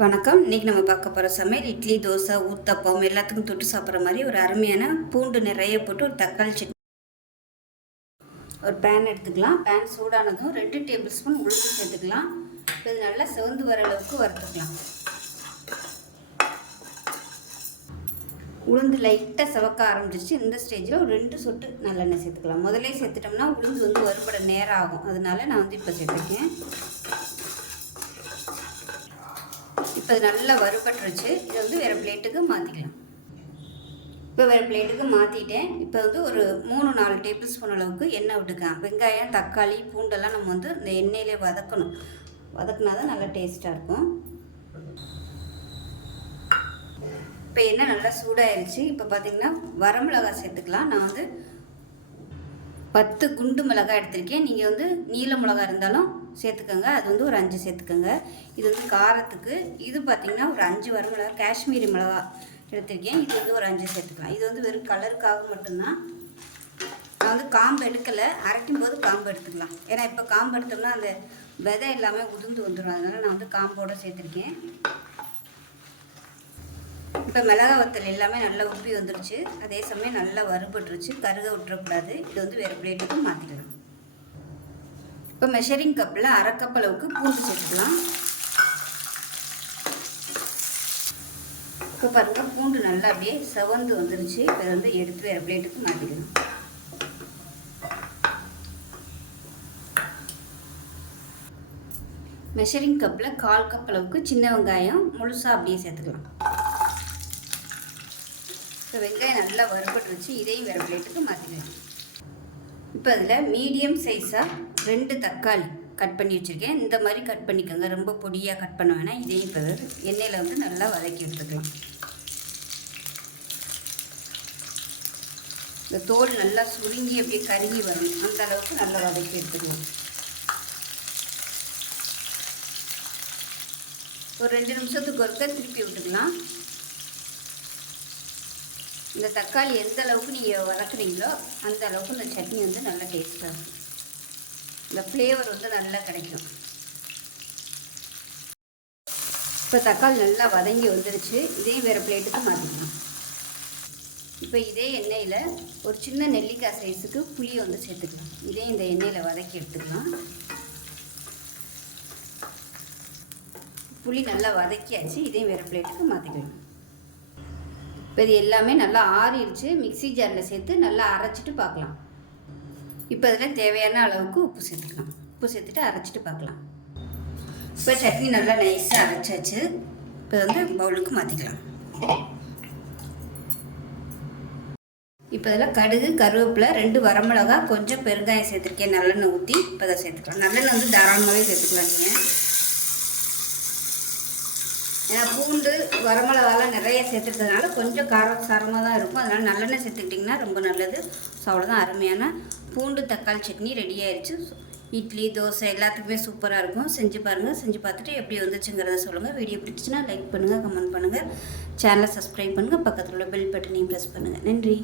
வணக்கம். இன்றைக்கி நம்ம பார்க்க போகிற சமையல் இட்லி தோசை ஊத்தப்பம் எல்லாத்துக்கும் தொட்டு சாப்பிட்ற மாதிரி ஒரு அருமையான பூண்டு நிறைய போட்டு ஒரு தக்காளி சட்னி ஒரு பேன் எடுத்துக்கலாம். பேன் சூடானதும் ரெண்டு டேபிள் ஸ்பூன் உளுந்து சேர்த்துக்கலாம். இது நல்லா சிவந்து வர அளவுக்கு வறுத்துக்கலாம். உளுந்து லைட்டாக செவக்க ஆரம்பிச்சிச்சு இந்த ஸ்டேஜில் ஒரு ரெண்டு சொட்டு நல்லெண்ணெய் சேர்த்துக்கலாம். முதல்ல சேர்த்துட்டோம்னா உளுந்து வந்து வறுபட நேரம் ஆகும். அதனால நான் வந்து இப்போ சேர்த்துருக்கேன். இப்போ இது நல்லா வறுபட்டுருச்சு. இதை வந்து வேறு பிளேட்டுக்கு மாற்றிக்கலாம் இப்போ வேறு பிளேட்டுக்கு மாற்றிட்டேன் இப்போ வந்து ஒரு மூணு நாலு டேபிள் ஸ்பூன் அளவுக்கு எண்ணெய் விட்டுக்கலாம். வெங்காயம் தக்காளி பூண்டெல்லாம் நம்ம வந்து இந்த எண்ணெயிலே வதக்கணும். வதக்குனா தான் நல்லா டேஸ்ட்டாக இருக்கும். இப்போ எண்ணெய் நல்லா சூடாயிருச்சு. இப்போ பார்த்தீங்கன்னா வரமிளகாய் சேர்த்துக்கலாம். நான் வந்து பத்து குண்டு மிளகாய் எடுத்திருக்கேன். நீங்கள் வந்து நீல மிளகாய் இருந்தாலும் சேர்த்துக்கோங்க. அது வந்து ஒரு அஞ்சு சேர்த்துக்கோங்க. இது வந்து காரத்துக்கு இது பார்த்திங்கன்னா ஒரு அஞ்சு வரமிளகா காஷ்மீரி மிளகா எடுத்திருக்கேன். இது வந்து ஒரு அஞ்சு சேர்த்துக்கலாம். இது வந்து வெறும் கலருக்காக மட்டும்தான். நான் வந்து காம்பு எடுக்கலை. அரைக்கும் போது காம்பு எடுத்துக்கலாம். ஏன்னா இப்போ காம்பு எடுத்தோம்னா அந்த விதை எல்லாமே உதிர்ந்து வந்துடும் அதனால் நான் வந்து காம்போடு சேர்த்துருக்கேன். இப்போ மிளகா வத்தல் எல்லாமே நல்லா உப்பி வந்துருச்சு. அதே சமயம் நல்லா வறுபட்டுருச்சு. கருக விட்டுறக்கூடாது. இது வந்து வேறு பிளேட்டுக்கு மாற்றிக்கலாம் இப்போ மெஷரிங் கப்பில் அரை கப் அளவுக்கு பூண்டு சேர்த்துக்கலாம். இப்போ பாருங்கள் பூண்டு நல்லா அப்படியே செவந்து வந்துருச்சு. இதை வந்து எடுத்து வேறு பிளேட்டுக்கு மாற்றிக்கலாம் மெஷரிங் கப்பில் கால் கப் அளவுக்கு சின்ன வெங்காயம் முழுசாக அப்படியே சேர்த்துக்கலாம். இப்போ வெங்காயம் நல்லா வறுபட்டுருச்சு இதையும் வேறு பிளேட்டுக்கு மாற்றிக்கலாம் இப்போ அதில் மீடியம் சைஸாக ரெண்டு தக்காளி கட் பண்ணி வச்சுருக்கேன். இந்த மாதிரி கட் பண்ணிக்கோங்க. ரொம்ப பொடியாக கட் பண்ண வேணாம். இதையும் இப்போ எண்ணெயில் வந்து நல்லா வதக்கி விட்டுக்கலாம் இந்த தோல் நல்லா சுருங்கி அப்படியே கருகி வரும். அந்த அளவுக்கு நல்லா வதக்கி எடுத்துக்கலாம். ஒரு ரெண்டு நிமிஷத்துக்கு ஒருக்க திருப்பி விட்டுக்கலாம். இந்த தக்காளி எந்த அளவுக்கு நீங்கள் வதக்குறீங்களோ அந்த அளவுக்கு இந்த சட்னி வந்து நல்லா டேஸ்ட்டாக இருக்கும். இந்த ஃப்ளேவர் வந்து நல்லா கிடைக்கும். இப்போ தக்காளி நல்லா வதங்கி வந்துருச்சு. இதையும் வேறு பிளேட்டுக்கு மாற்றிக்கலாம் இப்போ இதே எண்ணெயில் ஒரு சின்ன நெல்லிக்காய் சைஸுக்கு புளியை வந்து சேர்த்துக்கலாம். இதையும் இந்த எண்ணெயில் வதக்கி எடுத்துக்கலாம். புளி நல்லா வதக்கியாச்சு. இதையும் வேறு பிளேட்டுக்கு மாற்றிக்கலாம் இப்போ இது எல்லாமே நல்லா ஆறிடுச்சு. மிக்சி ஜாரில் சேர்த்து நல்லா அரைச்சிட்டு பார்க்கலாம். இப்போ இதில் தேவையான அளவுக்கு உப்பு சேர்த்துக்கலாம். உப்பு சேர்த்துட்டு அரைச்சிட்டு பார்க்கலாம். இப்போ சட்னி நல்லா நைஸாக அரைச்சாச்சு. இப்போ வந்து பவுலுக்கு மாற்றிக்கலாம் இப்போ இதில் கடுகு கருவேப்பிலை ரெண்டு வரமிளகா கொஞ்சம் பெருங்காயம் சேர்த்துருக்கேன். நல்லெண்ணெய் ஊற்றி இப்போ அதை சேர்த்துக்கலாம். நல்லெண்ணெய் வந்து தாராளமாகவே சேர்த்துக்கலாம் நீங்கள் ஏன்னா பூண்டு வரமிளகாலாம் நிறைய சேர்த்துக்கிறதுனால கொஞ்சம் காரம் சாரமாக தான் இருக்கும். அதனால் நல்லெண்ணெய் சேர்த்துக்கிட்டிங்கன்னா ரொம்ப நல்லது. ஸோ அவ்வளோதான் அருமையான பூண்டு தக்காளி சட்னி ரெடி ஆயிடுச்சு இட்லி தோசை எல்லாத்துக்குமே சூப்பராக இருக்கும். செஞ்சு பாருங்கள் செஞ்சு பார்த்துட்டு எப்படி வந்துச்சுங்கிறத சொல்லுங்கள் வீடியோ பிடிச்சின்னா லைக் பண்ணுங்கள் கமெண்ட் பண்ணுங்கள் சேனலை சப்ஸ்கிரைப் பண்ணுங்கள் பக்கத்தில் உள்ள பெல் பட்டனையும் ப்ரெஸ் பண்ணுங்கள் நன்றி.